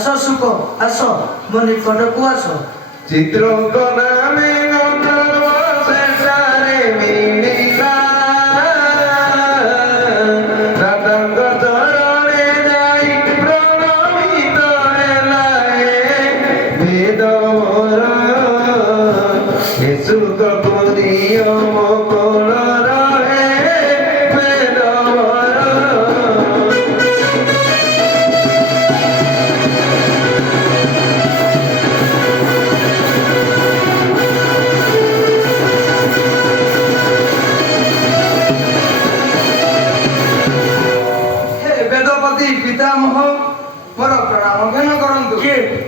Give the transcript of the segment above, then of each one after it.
ଆସ ସୁଖ ଆସ ମୋ ନିକଟକୁ ଆସ। ଚିତ୍ରଙ୍କନ ଗନ୍ଧର୍ବ ଶେଷରେ ମିଳିଲା ରାଧାଙ୍କ ଚରଣେ ଯାଇ ପ୍ରଣମିତ ହେଲା ବେଦ ମୋର ଏ ସୁଖ ପୁରୀୟ ମୋ କୋଳ ରହେ ବେଦ ମୋର। ବେଦପତି ପିତାମହ ମୋର ପ୍ରଣାମ ଜ୍ଞାନ କରନ୍ତୁ।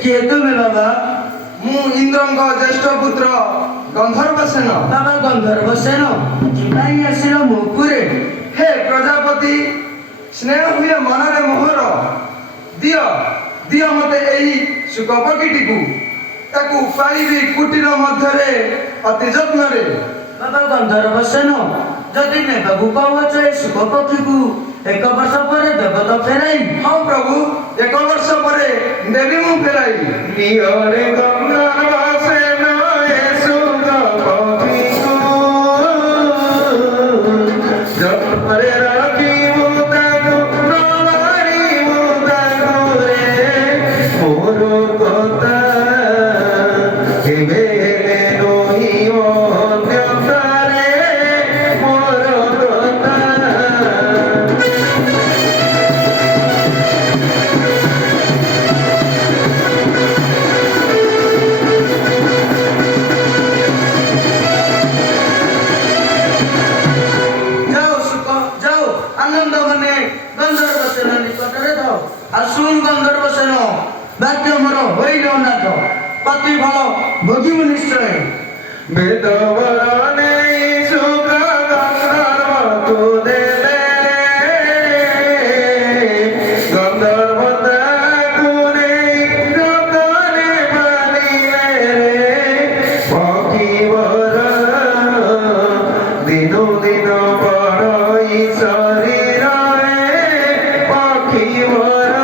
କିଏ ତୁମେ ବାବା? ମୁଁ ଇନ୍ଦ୍ରଙ୍କ ଜ୍ୟେଷ୍ଠ ପୁତ୍ର ଗନ୍ଧର୍ବସେନ। ବାବା ଗନ୍ଧର୍ବସେନ କିପାଇଁ ଆସିଲ ମୋ ଉପରେ? ହେ ପ୍ରଜାପତି ସ୍ନେହ ହୁଏ ମନରେ ମୋହର। ଦିଅ ଦିଅ ମତେ ଏହି ସୁଖ ପକ୍ଷୀଟିକୁ, ତାକୁ ପାଳିବି କୁଟୀର ମଧ୍ୟରେ ଅତି ଯତ୍ନରେ। ବାବା ଗନ୍ଧର୍ବସେନ ଯଦି ନେବାକୁ କହୁଛ ଏ ସୁଖ ପକ୍ଷୀକୁ 1 ବର୍ଷ ପରେ ଦେବ ତ ଫେରାଇ? ହଁ ପ୍ରଭୁ 1 ବର୍ଷ ପରେ ଦେବି ମୁଁ ଫେରାଇ। ନିୟରେ ଗନ୍ଧର୍ବସେନ ଏ ସୁଖ ପକ୍ଷୀକୁ ଯତ୍ନରେ ରଖିବୁ ତାକୁ ପ୍ରମାଣିବୁ ତାକୁ ରେ ମୋର କଥା କେବେ ହେଲେ ନହିବ ଅନ୍ୟତାରେ ମୋର କଥା। ଯାও ସୁଖ ଯାও ଆନନ୍ଦ ମନେ ଗନ୍ଧର୍ବସେନ ନିକଟରେ ଥାଅ। ଆଉ ଶୁଣ ଗନ୍ଧର୍ବସେନ ବାକ୍ୟ ମୋର ହୋଇଲ ଅନାଥ ପତି ଫଳ ଭୋଗିବୁ ନିଶ୍ଚୟ। ବେଦବର ନେଇ ସୁଖ ଗନ୍ଧର୍ବକୁ ଦେଲେ ଗନ୍ଧର୍ବ ତାକୁ ନେଇ ଯତନେ ପାଳିଲେ ପକ୍ଷୀବର ଦିନୁ ଦିନ ବଢ଼ଇ ଶରୀରରେ ପକ୍ଷୀବର।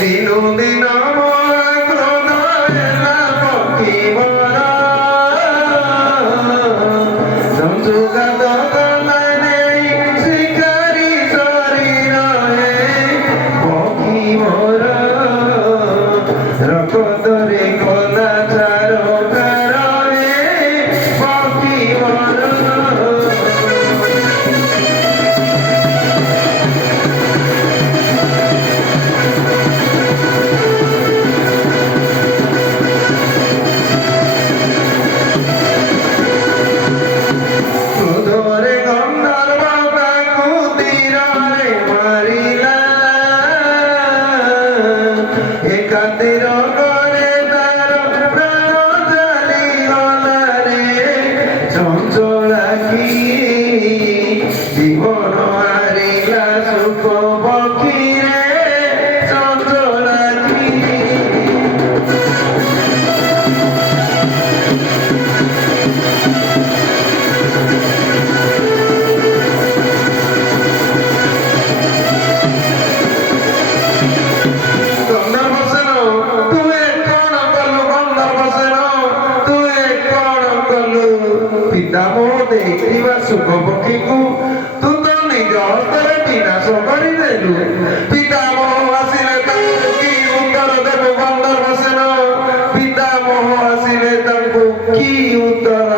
ଦିନୁ ଦିନ ମୋର କ୍ରୋଧ ହେଲା ପକ୍ଷୀବର ସଂଯୁଗାତ କଲା ନେଇ ଶିକାରୀ ଶରୀରରେ ପକ୍ଷୀବର ରକତରେ କଲା ଚାରକାରରେ ପକ୍ଷୀବର। କ୍ରୋଧରେ ଗନ୍ଧର୍ବ ତାକୁ ତୀରରେ ମାରିଲା ଏକା ତୀରକରେ ତାର ପ୍ରାଣ ଚାଲିଗଲା ରେ ଚଞ୍ଚଳାଖି ଜୀବନ ହାରିଲା ସୁଖ ପକ୍ଷୀରେ ଚଞ୍ଚଳାଖି। ଗନ୍ଧର୍ବସେନ ତୁମେ କଣ କଲୁ? ଗନ୍ଧର୍ବସେନ ତୁମେ କଣ କଲୁ? ପିତାମହ ଦେଇଥିବା ସୁଖ ପକ୍ଷୀକୁ ତୁ ତ ନିଜ ହସ୍ତରେ ବିନାଶ କରିଦେଲୁ। ପିତାମହ ଆସିଲେ ତାଙ୍କୁ କି ଉତ୍ତର ଦେବୁ? ଗନ୍ଧର୍ବସେନ ପିତାମହ ଆସିଲେ ତାଙ୍କୁ କି ଉତ୍ତର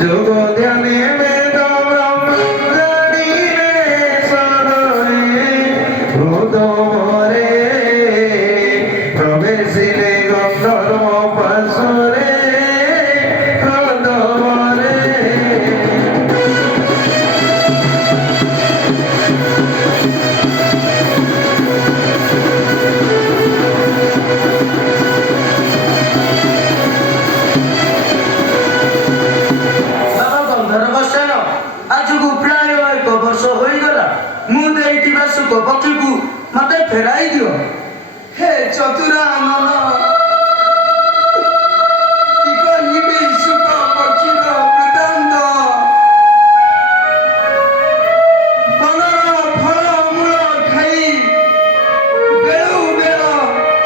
ଯୋଗ ଧ୍ୟାନେ ମୁଁ ଦେଇଥିବା ସୁଖ ପକ୍ଷୀକୁ ମତେ ଫେରାଇ ଦିଅ। ହେ ଚତୁରାନନ କି କହିବି ସୁଖ ପକ୍ଷୀର ବୃତ୍ତାନ୍ତ। ବନର ଫଳମୂଳ ଖାଇ ବେଳୁ ବେଳ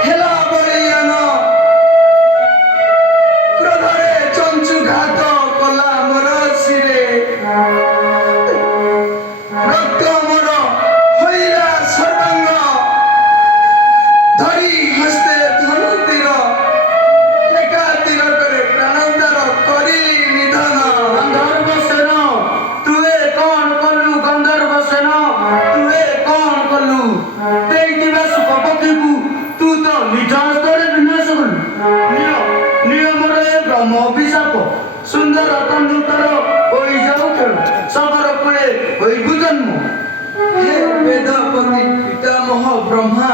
ହେଲା ବଳିୟାନ। କ୍ରୋଧରେ ଚଞ୍ଚୁଘାତ କଲା ମୋର ଶିରେ। ରକ୍ତ ମୋର ହୋଇଲା ସର୍ବାଙ୍ଗ। ଧରି ହସ୍ତେ ଧନୁ ତୀର ଏକା ତୀରକରେ ପ୍ରାଣୋଦ୍ଧାର କରିଲି ନିଧନ। ଗନ୍ଧର୍ବ ସେନ ତୁଏ କଣ କଲୁ? ଗନ୍ଧର୍ବ ସେନ ତୁଏ କଣ କଲୁ? ଦେଇଥିବା ସୁଖ ପକ୍ଷୀକୁ ତୁ ତ ନିଜ ହସ୍ତରେ ବିନାଶ କଲୁ। ନିୟମର ଏ ବ୍ରହ୍ମ ଅଭିଶାପ ସୁନ୍ଦର ତନ୍ଦୁତର ହୋଇଯାଉ ଖେଳ ସବର କୂଳେ ହୋଇବୁ ଜନ୍ମ। ହେ ବେଦପତି ପିତାମହ ବ୍ରହ୍ମା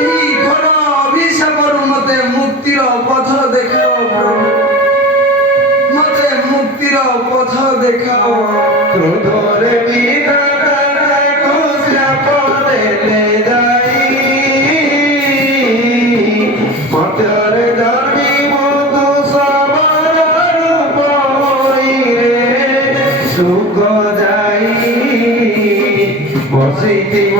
ଏହି ଘୋର ଅଭିଶାପରୁ ମତେ ମୁକ୍ତିର ପଥ ଦେଖାଅ ପ୍ରଭୁ। ମତେ ମୁକ୍ତିର ପଥ ଦେଖାଅ। କ୍ରୋଧରେ ବିଧାତାକୁ ଶ୍ରାପ ଦେଲେ ଯାଇ ମଧ୍ୟରେ ଜନ୍ମିବୁ ତୁ ସବର ରୂପ ହୋଇରେ ସୁଖ ଯାଇ ବସିଥିବ